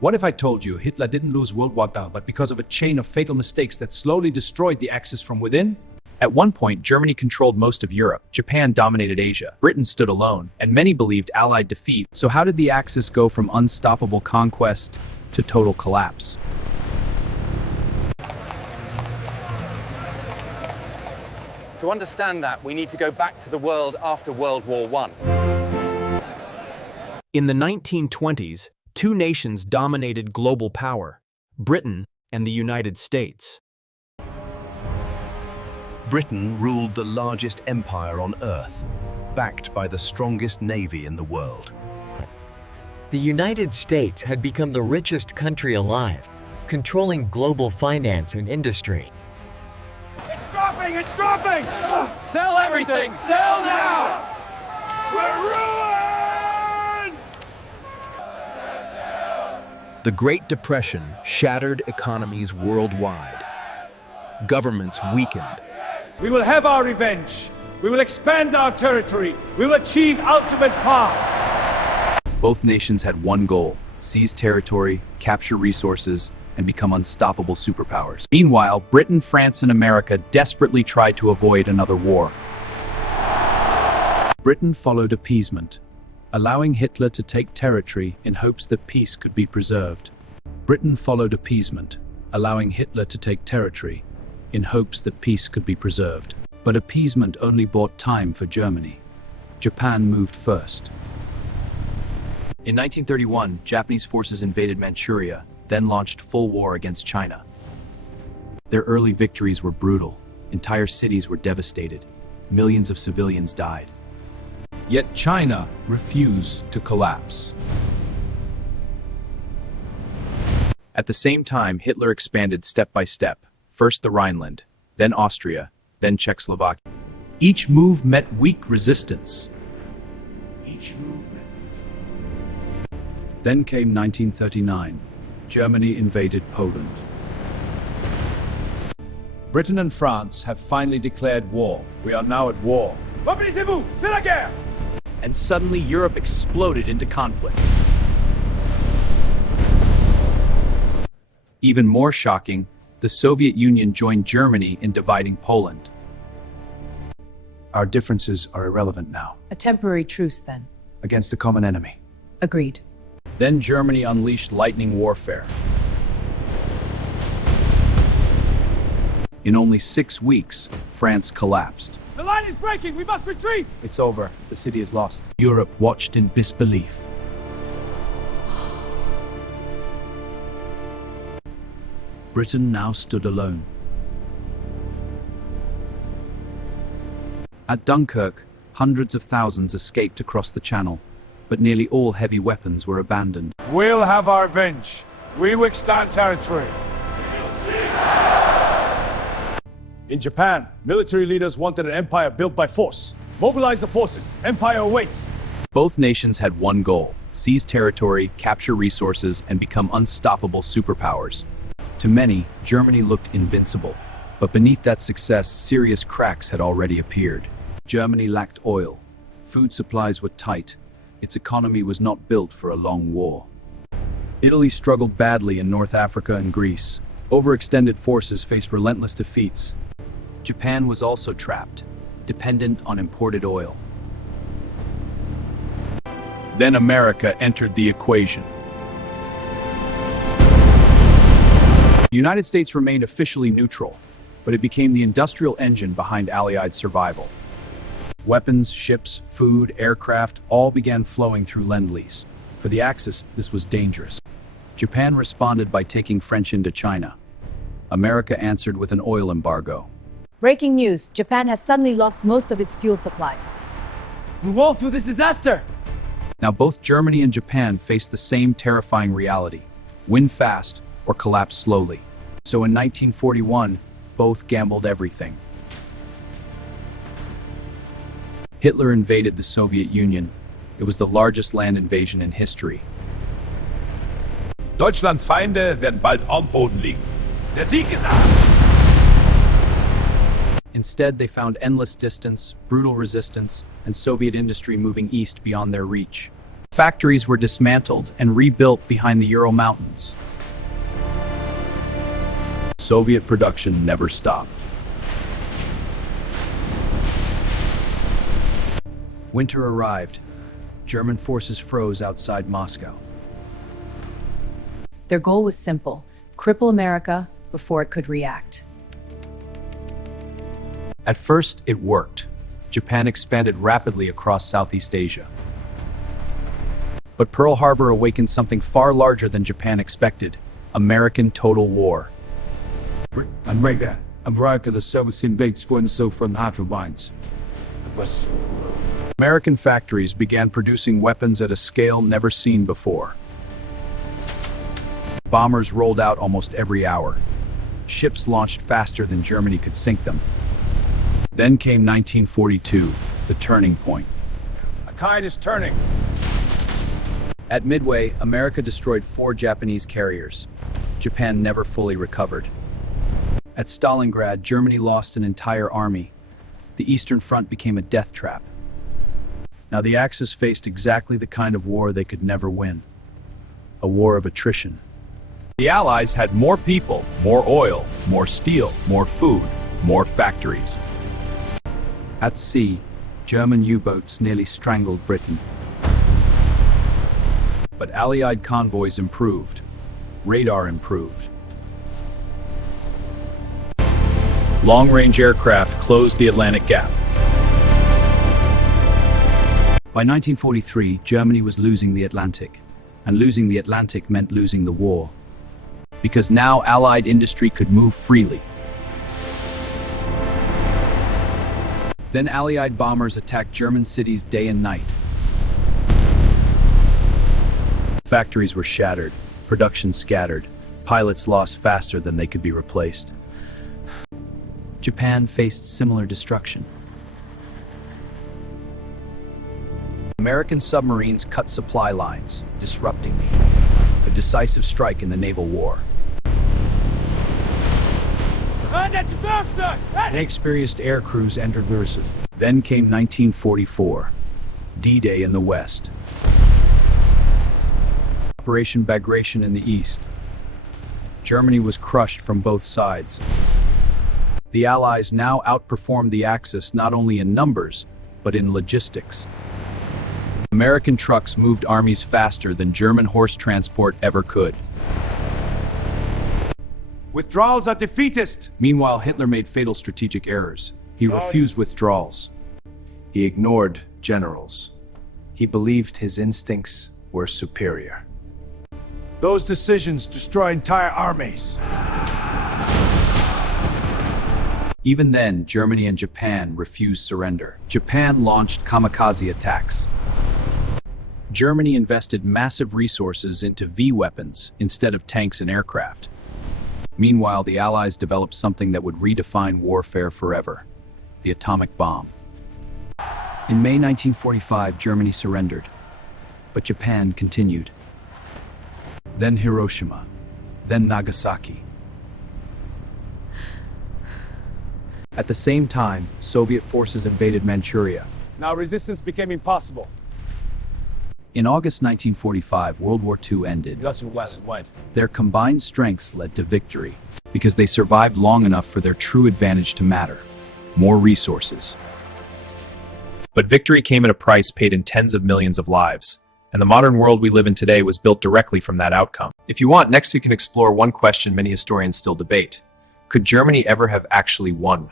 What if I told you Hitler didn't lose World War II, but because of a chain of fatal mistakes that slowly destroyed the Axis from within? At one point, Germany controlled most of Europe, Japan dominated Asia, Britain stood alone, and many believed Allied defeat. So how did the Axis go from unstoppable conquest to total collapse? To understand that, we need to go back to the world after World War I. In the 1920s, two nations dominated global power: Britain and the United States. Britain ruled the largest empire on Earth, backed by the strongest navy in the world. The United States had become the richest country alive, controlling global finance and industry. It's dropping! It's dropping! Sell everything! Sell now! We're ruined! The Great Depression shattered economies worldwide. Governments weakened. We will have our revenge. We will expand our territory. We will achieve ultimate power. Both nations had one goal: seize territory, capture resources, and become unstoppable superpowers. Meanwhile, Britain, France, and America desperately tried to avoid another war. Britain followed appeasement, allowing Hitler to take territory in hopes that peace could be preserved. Britain followed appeasement, allowing Hitler to take territory in hopes that peace could be preserved. But appeasement only bought time for Germany. Japan moved first. In 1931, Japanese forces invaded Manchuria, then launched full war against China. Their early victories were brutal. Entire cities were devastated. Millions of civilians died. Yet China refused to collapse. At the same time, Hitler expanded step by step, first the Rhineland, then Austria, then Czechoslovakia. Each move met weak resistance. Then came 1939. Germany invaded Poland. Britain and France have finally declared war. We are now at war. Mobilisez-vous! C'est la guerre! And suddenly Europe exploded into conflict. Even more shocking, the Soviet Union joined Germany in dividing Poland. Our differences are irrelevant now. A temporary truce, then. Against a common enemy. Agreed. Then Germany unleashed lightning warfare. In only 6 weeks, France collapsed. The line is breaking! We must retreat! It's over. The city is lost. Europe watched in disbelief. Britain now stood alone. At Dunkirk, hundreds of thousands escaped across the Channel, but nearly all heavy weapons were abandoned. We'll have our revenge. We will extend territory. In Japan, military leaders wanted an empire built by force. Mobilize the forces. Empire awaits. Both nations had one goal: seize territory, capture resources, and become unstoppable superpowers. To many, Germany looked invincible. But beneath that success, serious cracks had already appeared. Germany lacked oil. Food supplies were tight. Its economy was not built for a long war. Italy struggled badly in North Africa and Greece. Overextended forces faced relentless defeats. Japan was also trapped, dependent on imported oil. Then America entered the equation. The United States remained officially neutral, but it became the industrial engine behind Allied survival. Weapons, ships, food, aircraft, all began flowing through Lend-Lease. For the Axis, this was dangerous. Japan responded by taking French into China. America answered with an oil embargo. Breaking news, Japan has suddenly lost most of its fuel supply. We won't through this disaster! Now both Germany and Japan faced the same terrifying reality: win fast or collapse slowly. So in 1941, both gambled everything. Hitler invaded the Soviet Union. It was the largest land invasion in history. Deutschlands Feinde werden bald am Boden liegen. Der Sieg ist nah. Instead, they found endless distance, brutal resistance, and Soviet industry moving east beyond their reach. Factories were dismantled and rebuilt behind the Ural Mountains. Soviet production never stopped. Winter arrived. German forces froze outside Moscow. Their goal was simple: cripple America before it could react. At first, it worked. Japan expanded rapidly across Southeast Asia. But Pearl Harbor awakened something far larger than Japan expected: American total war. America, the Soviets invade so from half mines. American factories began producing weapons at a scale never seen before. Bombers rolled out almost every hour. Ships launched faster than Germany could sink them. Then came 1942, the turning point. A tide is turning. At Midway, America destroyed 4 Japanese carriers. Japan never fully recovered. At Stalingrad, Germany lost an entire army. The Eastern Front became a death trap. Now the Axis faced exactly the kind of war they could never win. A war of attrition. The Allies had more people, more oil, more steel, more food, more factories. At sea, German U-boats nearly strangled Britain. But Allied convoys improved. Radar improved. Long-range aircraft closed the Atlantic Gap. By 1943, Germany was losing the Atlantic, and losing the Atlantic meant losing the war. Because now Allied industry could move freely. Then Allied bombers attacked German cities day and night. Factories were shattered, production scattered, pilots lost faster than they could be replaced. Japan faced similar destruction. American submarines cut supply lines, disrupting a decisive strike in the naval war. Inexperienced air crews entered Lursen. Then came 1944, D-Day in the West. Operation Bagration in the East. Germany was crushed from both sides. The Allies now outperformed the Axis not only in numbers, but in logistics. American trucks moved armies faster than German horse transport ever could. Withdrawals are defeatist. Meanwhile, Hitler made fatal strategic errors. He refused withdrawals. He ignored generals. He believed his instincts were superior. Those decisions destroy entire armies. Even then, Germany and Japan refused surrender. Japan launched kamikaze attacks. Germany invested massive resources into V-weapons instead of tanks and aircraft. Meanwhile, the Allies developed something that would redefine warfare forever: the atomic bomb. In May 1945, Germany surrendered, but Japan continued. Then Hiroshima, then Nagasaki. At the same time, Soviet forces invaded Manchuria. Now resistance became impossible. In August 1945, World War II ended. Their combined strengths led to victory, because they survived long enough for their true advantage to matter: more resources. But victory came at a price paid in tens of millions of lives, and the modern world we live in today was built directly from that outcome. If you want, next we can explore one question many historians still debate: could Germany ever have actually won?